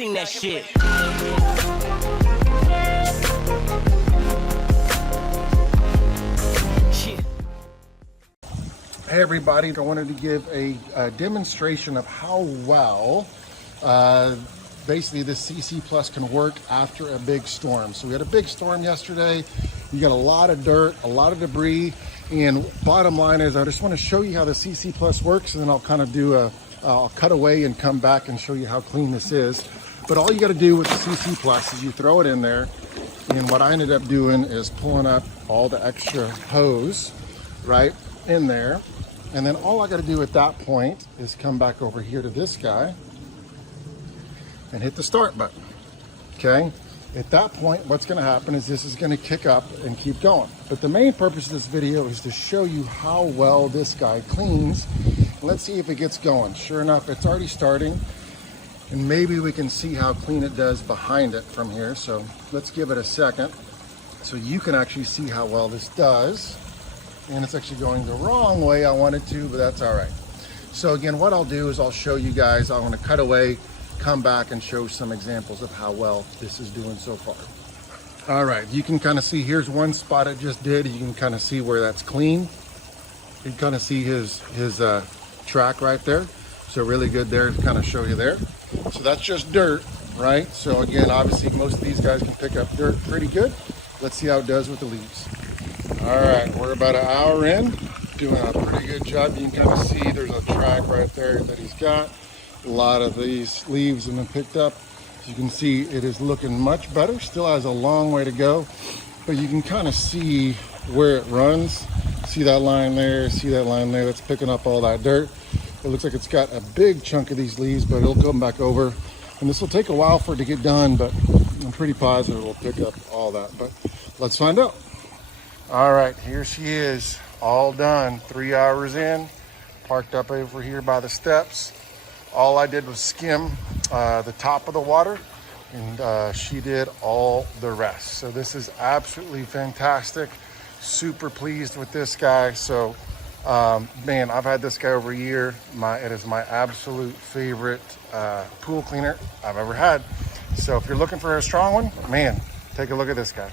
sing that shit. Hey everybody, I wanted to give a demonstration of how well basically this CC Plus can work after a big storm. So we had a big storm yesterday. You got a lot of dirt, a lot of debris, and bottom line is I just want to show you how the CC Plus works, and then I'll kind of do I'll cut away and come back and show you how clean this is. But all you got to do with the CC Plus is you throw it in there, and what I ended up doing is pulling up all the extra hose right in there. And then all I got to do at that point is come back over here to this guy and hit the start button. Okay. At that point, what's going to happen is this is going to kick up and keep going. But the main purpose of this video is to show you how well this guy cleans. Let's see if it gets going. Sure enough, it's already starting. And maybe we can see how clean it does behind it from here. So let's give it a second so you can actually see how well this does. And it's actually going the wrong way I wanted to, but that's all right. So again, what I'll do is I'll show you guys, I want to cut away, come back and show some examples of how well this is doing so far. All right, you can kind of see, here's one spot it just did. You can kind of see where that's clean. You can kind of see his track right there. So really good there to kind of show you there. So that's just dirt, right? So again, obviously most of these guys can pick up dirt pretty good. Let's see how it does with the leaves. All right, we're about an hour in, doing a pretty good job. You can kind of see there's a track right there that he's got. A lot of these leaves have been picked up. As you can see, it is looking much better. Still has a long way to go, but you can kind of see where it runs. See that line there, see that line there, that's picking up all that dirt. It looks like it's got a big chunk of these leaves, but it'll come back over. And this will take a while for it to get done, but I'm pretty positive it'll pick up all that. But let's find out. All right, here she is, all done. 3 hours in, parked up over here by the steps. All I did was skim the top of the water, and she did all the rest. So this is absolutely fantastic. Super pleased with this guy. So, man, I've had this guy over a year. It is my absolute favorite pool cleaner I've ever had. So if you're looking for a strong one, man, take a look at this guy.